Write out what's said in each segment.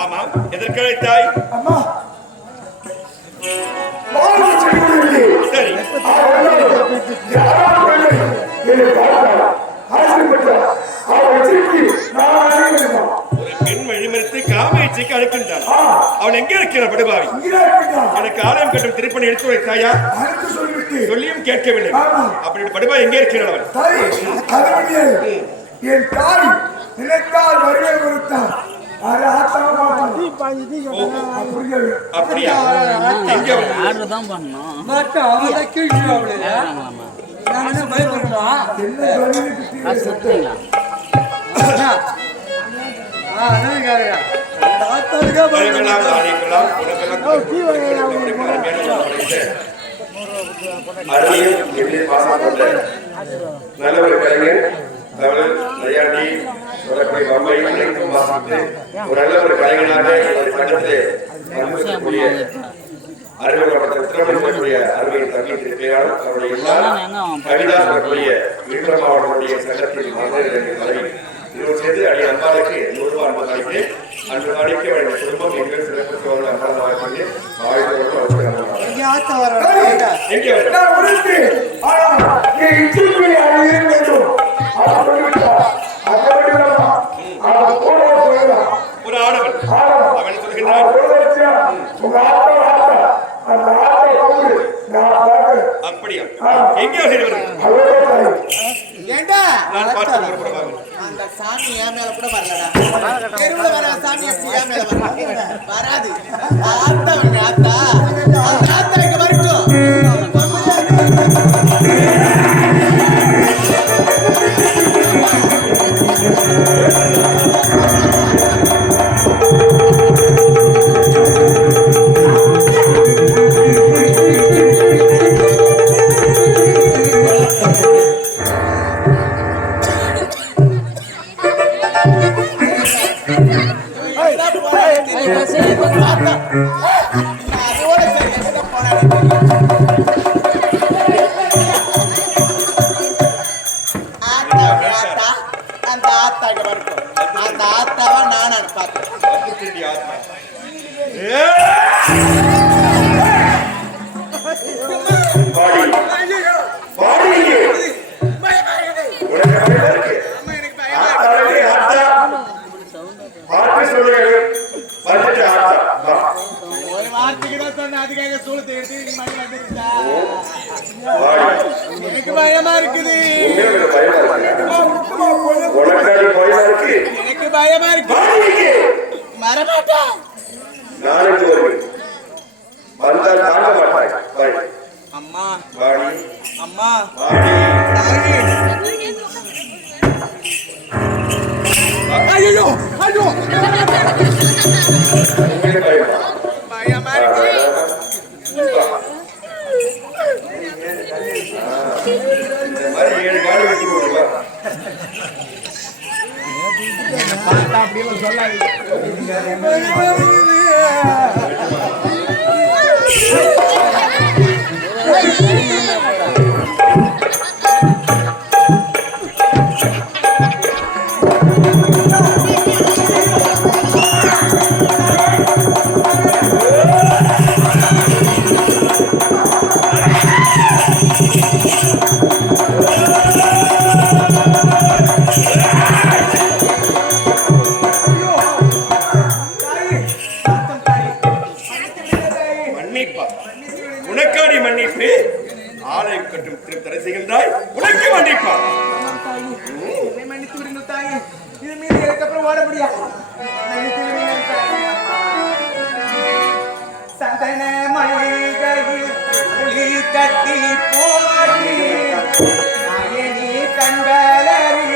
ஆமா, எதற்கு அழைத்தாய்? சரி, ஒரு பெண் வழிமறித்து காமேச்சிக்கு அழைக்கின்றான். அவன் எங்கே இருக்கிற படுபாவி? எனக்கு ஆலயம் கட்டும் திருப்பணி எடுத்து வைத்தாயா? சொல்லியும் கேட்கவில்லை. அப்படி படுபாவி எங்கே இருக்கிறான்? என் தாய் நினைத்தால் வருகை கொடுத்தான். அப்படியா? நல்ல ஒரு கலைஞர் தமிழ் விளையாட்டி சொல்லக்கூடிய அம்மை அனைத்தும் வாசித்து ஒரு நல்ல ஒரு கலைஞனாக சட்டத்திலே அனுமதிக்கக்கூடிய அறிமுகப்படுத்தக்கூடிய அருமையின் தம்பி திருப்பையாளர் அவருடைய கவிதா சொல்லக்கூடிய விழுப்புரம் மாவட்டத்துடைய சட்டத்தில் தலைவி இவர் சேர்ந்து அடி அம்பாளுக்கு 100 ரூபாய் அன்பளித்து அன்று நாளைக்கு அவருடைய குடும்பம் எங்கள் சிறப்பு அம்பாளை ஒரு ஆடவன் அவன் சொல்கின்றான், அப்படியா? எங்கே அந்த சாமி என் மேல கூட வரலடா. தெருவுல வர சாமி என் மேல வராது. ஆத்தா இங்க வரட்டும். எனக்கு பயமா இருக்குது. எனக்கு பயமா இருக்கு. மரமாட்டா அம்மா அம்மா ஐயோ ஐயோ பயமா இருக்கு. உனக்காடி மன்னிப்பு ஆலயம் கட்டும் திருத்தரை செய்கின்றாய். உனக்கு மன்னிப்பா? மன்னித்து விடுங்கள் தாயே. இது மீது எனக்கு அப்புறம் ஓட முடியாது. சந்தன மழைகளில் புலி கட்டி போடி நாயனி கண்களறி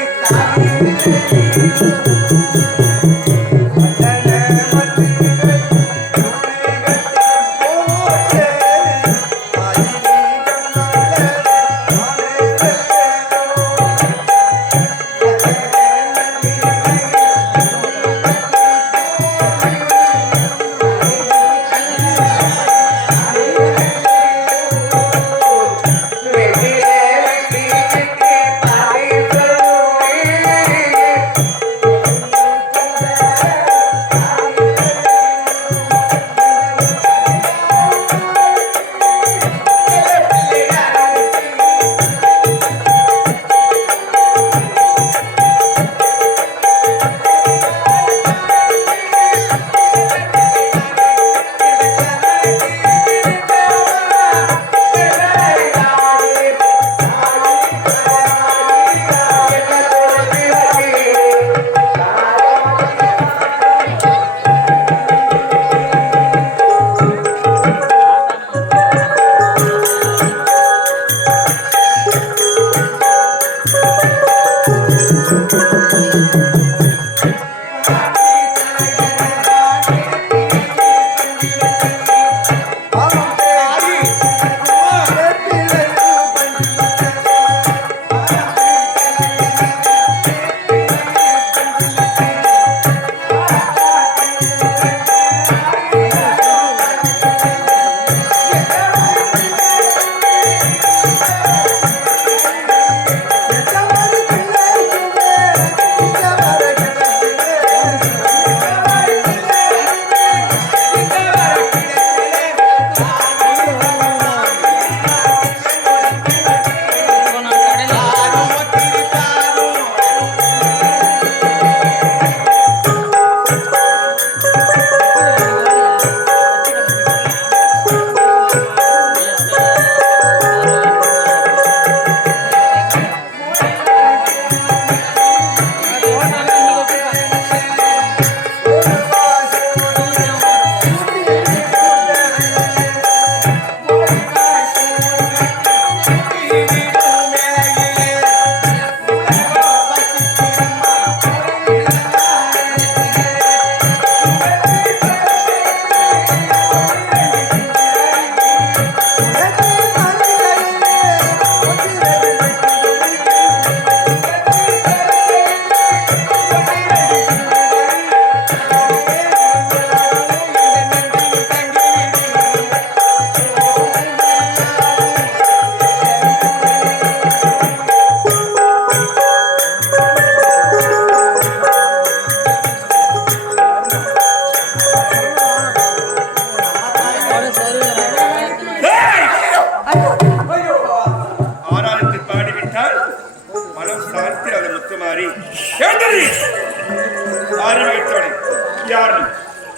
யார் நீ?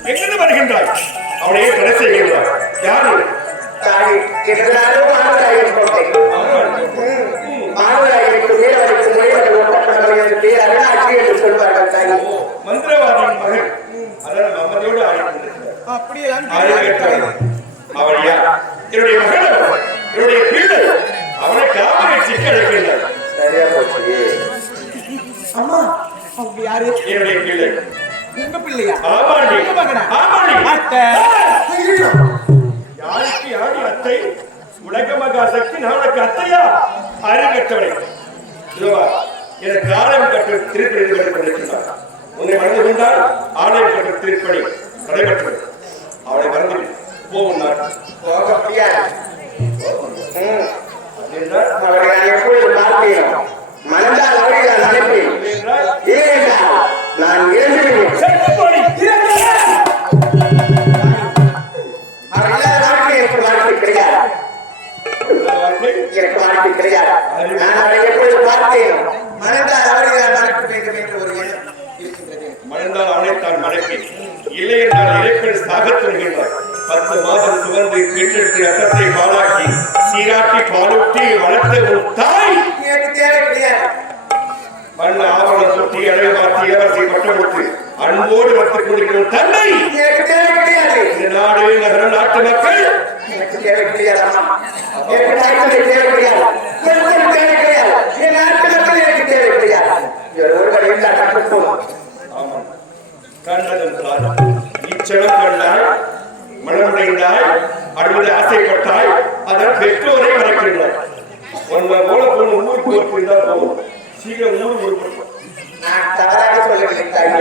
எங்கிருந்து வருகின்றாய்? அவனையே தடை செய்கின்றாய். யார் நீ? தாய் இருந்தாலும் மாணவராக போட்டேன். மாணவராக வீரவருக்கு முறைவர்கள் ஒட்டப்பட்டவர்கள் என்று பேராக ஆட்சி என்று சொல்வார்கள். தாய் மந்திரவாதியின் மகன் அதனால் மம்மதியோடு ஆடிக்கொண்டிருக்கிறார். அப்படியெல்லாம் அவன் யார்? என்னுடைய மகன், என்னுடைய பிள்ளை. அவனை காவலை சிக்க அழைக்கின்றார். சரியா போச்சு. அம்மா அவங்க யாரு? என்னுடைய பிள்ளை. உங்க பிள்ளையா? ஆமாண்டி. உங்க மகனா? ஆமாண்டி. அத்தை. யாருக்கு யாரு அத்தை? உலக மகா சக்தி நாளுக்கு அத்தையா? அறிகட்டவனை இதுவா எனக்கு ஆலயம் கட்ட திருப்பணி கொண்டிருக்கிறார். உன்னை மறந்து கொண்டால் ஆலயம் கட்ட திருப்பணி நடைபெற்றது. அவளை மறந்து போகும் நாள் போக முடியாது. அவரை நான் எப்பொழுது பார்த்தேன். மனதால் அவரை நான் நினைப்பேன். ஏனென்றால் நான் இறந்துவிடுவேன். அவர் இல்லாத வாழ்க்கை எனக்கு வாழ்க்கை கிடையாது. எனக்கு வாழ்க்கை கிடையாது. நான் அவரை எப்பொழுது பார்த்தேன். மனதால் அவரை நான் மறக்க வேண்டும் என்று ஒரு எண்ணம் இருக்கின்றது. மணந்தால் அவனைத்தான் மணப்பேன். இல்லை என்றால் இறைப்பெண் சாகத் தொடங்கின்றார். 10 மாதம் சுமந்து பெற்றெடுத்து ரத்தத்தை பாலாக்கி சீராட்டி பாலூட்டி வளர்த்த ஒரு தாய் எனக்கு தேவை கிடையாது. மண் ஆவணம் தொட்டி அழகு பார்த்து இளவரசை பட்டம் கொடுத்து அன்போடு வளர்த்துக் கொண்டிருக்கிற தந்தை எனக்கு தேவை கிடையாது. இந்த நாடு நகரம் நாட்டு மக்கள் எனக்கு தேவை கிடையாது. அம்மா எனக்கு நாட்களை தேவை கிடையாது. எனக்கு தேவை கிடையாது. என் நாட்டு மக்கள் எனக்கு தேவை கிடையாது. ஒருவர் இருந்தால் கட்டுப்போம். ஆமாம் கண்டதும் தான் இச்சலம் கண்டாய் மனமுடைந்தாய் அழுது ஆசைப்பட்டாய் அதன் பெற்றோரை மறக்கின்றாய். உன்னை போல போன ஊருக்கு போயிருந்தால் போகும். சீக்கிரம் ஊருக்கு நான் தவறாக சொல்லவில்லை தாய்.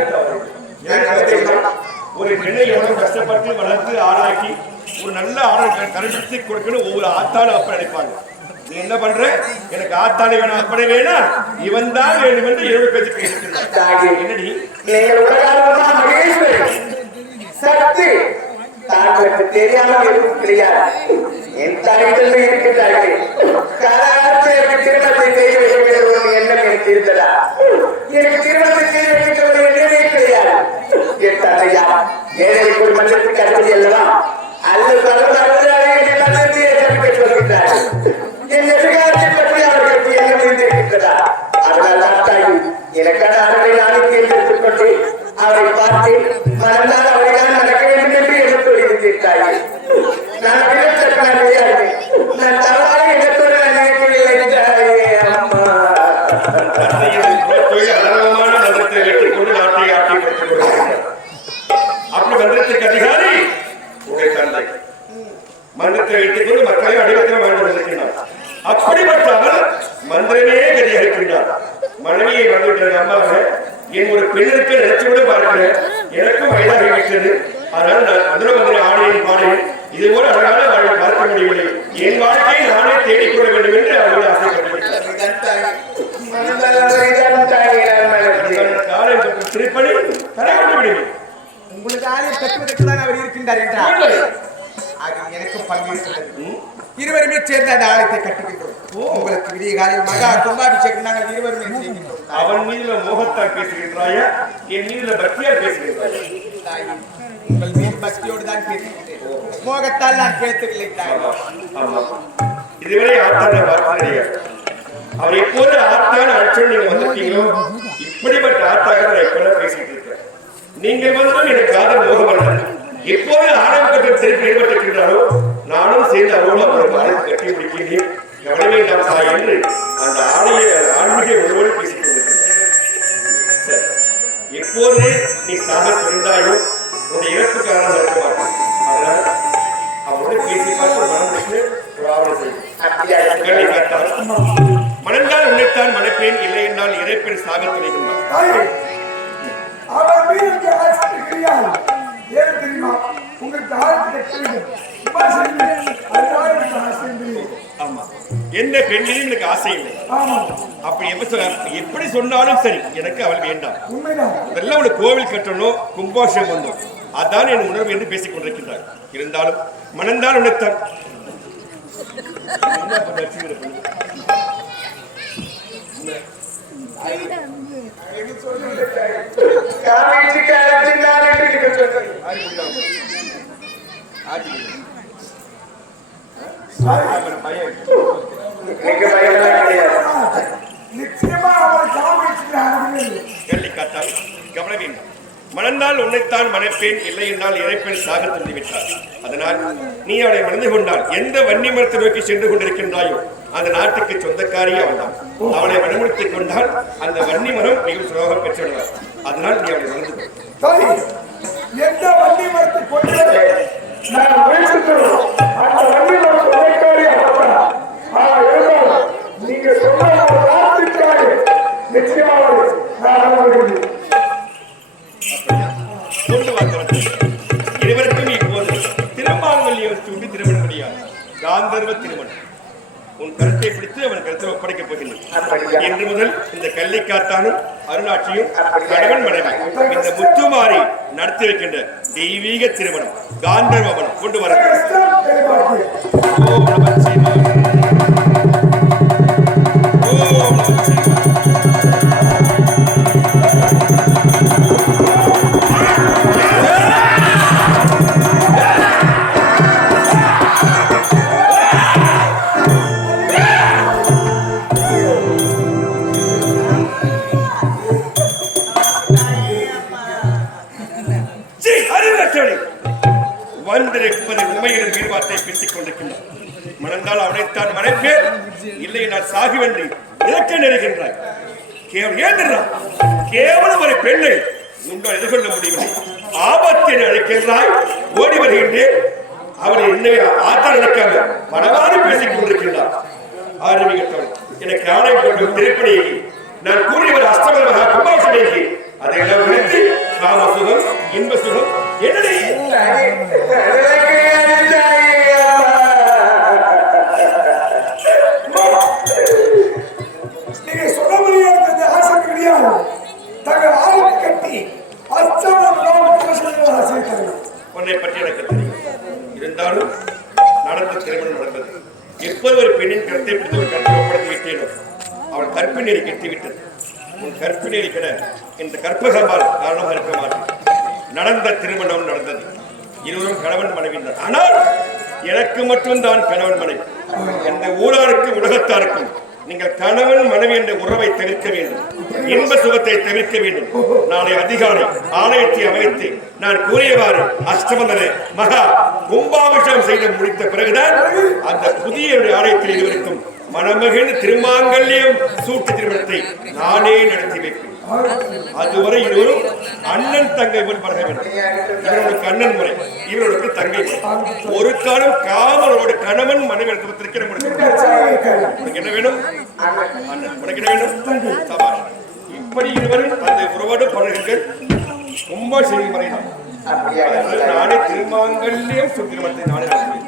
ஒரு பெண்ணை எவ்வளவு கஷ்டப்பட்டு வளர்த்து ஆளாக்கி ஒரு நல்ல ஆடல் கரண்டித்து கொடுக்கணும். ஒவ்வொரு ஆத்தாலும் அப்ப நினைப்பாங்க. நீ என்ன பண்ற? எனக்கு ஆத்தாளி வேணும் அப்படி வேணா இவன் தான் வேண்டும் என்று இரவு பேச்சு பேசுகிறார். என்னடி நீங்கள் உலகாலுமா மகேஸ்வரி சக்தி தாங்களுக்கு தெரியாமல் எதுவும் கிடையாது. என் தாய்கள் இருக்கிறார்கள். கலாச்சார திருமணத்தை செய்து வைக்கிற ஒரு எண்ணம் எனக்கு இருந்ததா? எனக்கு திருமணத்தை செய்து வைக்கிற ஒரு எண்ணமே கிடையாது. என் தந்தையா ஏழை குடும்பத்திற்கு அனுமதி அல்லவா? அல்லது பலவாறு என் தந்தை ஏற்பட்டு வருகின்றார்கள். என் எதிர்காலத்தை பற்றி அவர்களுக்கு எண்ணம் இருந்திருக்கின்றதா? அதனால் தான் தாய் எனக்கான அவரை நானே தேர்ந்தெடுத்துக் கொண்டு அவரை பார்த்து மனதால் அவரை தான் நடக்க வேண்டும் என்று எண்ணத்தோடு இருந்திருந்தார்கள். நான் விடத்தக்க முடியாது. நான் தவறாக எண்ணத்தோடு நான் நினைக்கவில்லை தாயே. அம்மா அழகமான மந்திரத்தை வெற்றி கொண்டு நாட்டை ஆட்டி பெற்றுக் கொண்டிருக்கிறார். அப்படி மந்திரத்துக்கு அதிகாரி உடைய தந்தை மந்திரத்தை வைத்துக் கொண்டு மக்களை அடிவத்தில் வாழ்ந்து கொண்டிருக்கிறார். அப்படிப்பட்ட அவர் மந்திரமே கதிகரிக்கின்றார். மனைவியை வந்துவிட்ட அம்மாவை என் ஒரு பெண்ணிற்கு நினைச்சுவிட பார்க்கிறேன். எனக்கும் வயதாகிவிட்டது. அதனால் நான் மந்திர ஆடையை பாடுவேன். இது போல அழகான வாழ்வை பார்க்க முடியவில்லை. என் வாழ்க்கையை நானே தேடிக்கொள்ள வேண்டும் என்று அவர்கள் ஆசைப்பட்டிருக்கிறார். காலை திருப்பணி தலைவட்டு விடுவேன். உங்களுக்கு ஆலயம் கட்டுவதற்கு தான் அவர் இருக்கின்றார் என்றார். அது எனக்கு பங்கு இருக்கிறது. இருவருமே சேர்ந்து அந்த ஆலயத்தை கட்டுகின்றோம். உங்களுக்கு விடிய காலையில் மகா கும்பாபிஷேகம் நாங்கள் இருவருமே செய்கின்றோம். அவன் மீதுல மோகத்தால் பேசுகின்றாயா? என் மீதுல பக்தியால் பேசுகின்றாயா? உங்கள் மீது பக்தியோடு தான் பேசுகின்றேன். மோகத்தால் நான் பேசவில்லை தாய். இதுவரை ஆத்தான வார்த்தை கிடையாது. அவர் எப்போது ஆத்தான அழைச்சோம் நீங்க வந்துட்டீங்களோ இப்படிப்பட்ட ஆத்தாக நான் எப்பெல்லாம் பேசிட்டு இருக்கேன். நீங்கள் வந்து எனக்கு காதல் மோகம் அல்ல. எப்போது ஆரம்பத்தில் திருப்பி ஏற்பட்டிருக்கின்றாரோ நானும் சேர்ந்து அவரோடு அவருக்கு அழைத்து கட்டி முடிக்கிறேன். கவலை வேண்டாம் தாய் என்று அந்த ஆன்மீக உணவோடு பேசிக் கொண்டிருக்கிறார். எப்போது நீ சாக துணிந்தாயோ உன்னுடைய இறப்பு காரணம் இருக்க மாட்டேன். அதனால் அவரோடு பேசி பார்த்து மனம் முடித்து ஒரு ஆவணம் செய்யும். மணந்தால் உன்னைத்தான் மணப்பேன், இல்லை என்றால் இறைப்பெண் சாக துணிகின்றான். அவர் மீது ஆசை கிடையாது. ஏன் தெரியுமா? உங்களுக்கு எந்த பெண்ணிலும் எனக்கு ஆசை இல்லை. அப்படி எப்படி சொன்னாலும் சரி எனக்கு அவள் வேண்டாம். அதெல்லாம் ஒரு கோவில் கட்டணும், கும்பாபிஷேகம் வந்தோம், அதான் என் உணர்வு என்று பேசிக் கொண்டிருக்கின்றார். இருந்தாலும் மணந்தால் உனத்தான் காலேஜ் காலத்தில் நான் மணந்தால் உன்னைத்தான் மணப்பேன், இல்லை என்றால் இறைப்பேன் சாக தந்துவிட்டார். அதனால் நீ அவளை மணந்து கொண்டால் எந்த வன்னி மரத்தை நோக்கி சென்று கொண்டிருக்கின்றாயோ அந்த நாட்டுக்கு சொந்தக்காரியே அவள்தான். அவளை மனமுடித்துக் கொண்டால் அந்த வன்னி மரம் மிகவும் சுலோகம் பெற்றுவிடுவார். அதனால் நீ அவளை மணந்து கொள். எந்த வன்னி மரத்தை கொண்டு நான் முயற்சிக்கிறோம். அந்த வண்டி நான் சொந்தக்காரியா அவள்தான். நீங்க சொன்ன வார்த்தைக்காக நிச்சயமாக நான் கொண்டு வாங்க. இருவருக்கும் இப்போது திருமாங்கல்யம் சூட்டி திருமணம் முடியாது. காந்தர்வ திருமணம். உன் கருத்தை பிடித்து அவன் கருத்தில் ஒப்படைக்கப் போகின்றான். இன்று முதல் இந்த கள்ளிக்காத்தானும் அருணாட்சியும் கணவன் மனைவி இந்த முத்துமாரி நடத்தி வைக்கின்ற தெய்வீக திருமணம் காந்தர்வமனம் கொண்டு வர. ஓம் நம சிவாய. ஓம் நம சிவாய. வந்திருப்பது உண்மையின் வீர்வார்த்தை பேசிக் கொண்டிருக்கின்றார். மணந்தால் அவனைத்தான் மனைப்பேன், இல்லை நான் சாகுவென்று இறக்க நெருகின்றாய். கேவலம் ஒரு பெண்ணை உன்னால் எதிர்கொள்ள முடியவில்லை. ஆபத்தினை அழைக்கின்றாய், ஓடி வருகின்றேன். அவனை என்னவே ஆத்தால் நினைக்காம பரவாறு பேசிக் கொண்டிருக்கின்றார். ஆரம்பிக்கட்டும். எனக்கு ஆணை கொண்டு திரைப்படையை நான் கூறியவர் அஷ்டமகா கும்பாசனைக்கு அதையெல்லாம் விடுத்து காம சுகம் இன்ப சுகம் என்னடி நீங்க சொல்ல முடியாது. ஆசை கிடையாது. தங்கள் ஆளுக்கு கட்டி உன்னை பற்றி எனக்கு தெரியும். இருந்தாலும் நடந்த திருமணம் நடந்தது. எப்போது ஒரு பெண்ணின் கருத்தை பிடித்து ஒரு கருத்தை ஒப்படைத்து விட்டேனோ அவள் கற்பினரை கெட்டிவிட்டது. உன் கற்பினரை கிட இந்த கற்பகமால் காரணமாக இருக்க மாட்டேன். நடந்த திருமணம் நடந்தது. இருவரும் கணவன் மனைவி. ஆனால் எனக்கு மட்டும்தான் கணவன் மனைவி. இந்த ஊராருக்கும் உலகத்தாருக்கும் நீங்கள் கணவன் மனைவி என்ற உறவை தவிர்க்க வேண்டும். இன்ப சுகத்தை தவிர்க்க வேண்டும். நாளை அதிகாலை ஆலயத்தை அமைத்து நான் கூறியவாறு அஷ்டமந்தன மகா கும்பாபிஷேகம் செய்து முடித்த பிறகுதான் அந்த புதிய ஆலயத்தில் இருவருக்கும் மணமகன் திருமாங்கல்யம் சூட்டு திருமணத்தை நானே நடத்தி வைப்பேன். அதுவரை இருவரும் அண்ணன் தங்கை போல் பழக வேண்டும். இவர்களுக்கு அண்ணன் முறை, இவர்களுக்கு தங்கை முறை. ஒரு காலம் காமலோடு கணவன் மனைவி திருத்திருக்கிற உனக்கு என்ன வேணும்? அண்ணன். உனக்கு என்ன வேணும்? சபாஷ். இப்படி இருவரும் அந்த உறவோடு பழகுங்கள். ரொம்ப செய்யும் முறைதான். நானே திருமாங்கல்யம் சூட்டு திருமணத்தை நானே நடத்தி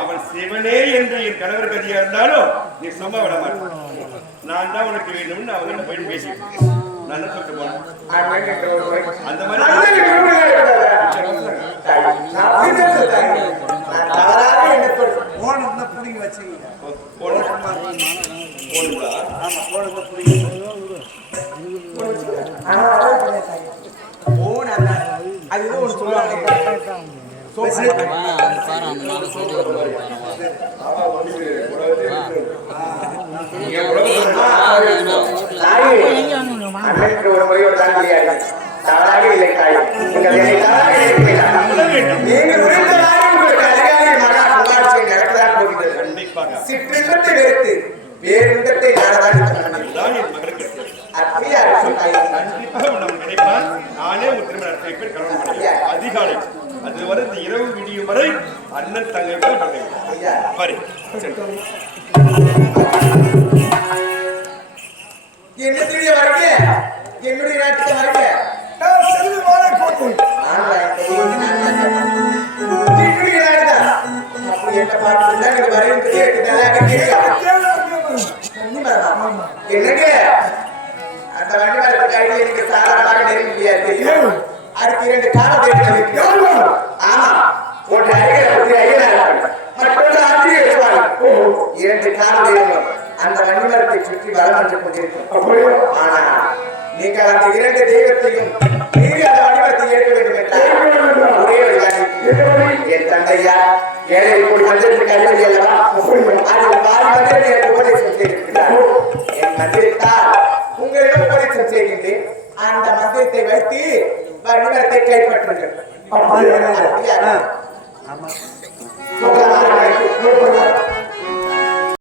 அவன் சிவனே என்று என் கணவர் கதியா இருந்தாலும் நீ சும்மா விட மாட்டான். நான் தான் உனக்கு வேணும்னு அவங்க போயிட்டு பேசி நான் சொல்லிட்டு போனேன். அந்த மாதிரி அன்னைக்கு ஒரு முறையோடு தான் முடியாது. தவறாக இல்லை தாய். நீங்கள் சிற்றின்பத்தை குடும்பத்தை வெறுத்து வேறு விதத்தை நாடதான் இதுதான் என் மகளுக்கு அப்படியா சொன்னாய் கண்டிப்பாக உனக்கு கிடைப்பான். நானே ஒரு திருமண நடத்தி வைப்பேன். கணவன் மனைவி. அதிகாலை அது வரை இந்த இரவு விடியும் வரை அண்ணன் தங்கை ஐயா பாரு என்ன தெரிய வரீங்க என்னுடைய நாட்டுக்கு வரீங்க நான் செல்லுமான கோட்டை என்னுடைய நாடுதான் அப்படி என்ன பார்த்துதான் நீங்க வரையும் என்னங்க அந்த வண்டி மேல கையில எனக்கு சாதாரணமாக நெருங்க முடியாது அதுக்கு 2 காலம் தேடி ஆமா ஒரு ஐயனார் மற்றொரு ஆசிரியர் இருப்பார். 2 காலம் தேடணும் அந்த வண்டி மரத்தை சுற்றி வளம் வந்து கொண்டிருக்கும் ஆனா நீங்கள் அந்த 2 தெய்வத்தையும் மீறி அந்த வண்டி மரத்தை ஏற்க வேண்டும் என்றால் ஒரே ஒரு காரியம் என் தந்தையா ஏழை கோடி மந்திரத்துக்கு அறிவுரை அல்லவா அதில் பாதி மந்திரம் எனக்கு உபதேசம் செய்திருக்கிறார் என் மந்திரத்தால் உங்களிடம் உபதேசம் செய்கின்றேன் அந்த மந்திரத்தை வைத்து வண்டிமரத்தை கைப்பற்றுங்கள்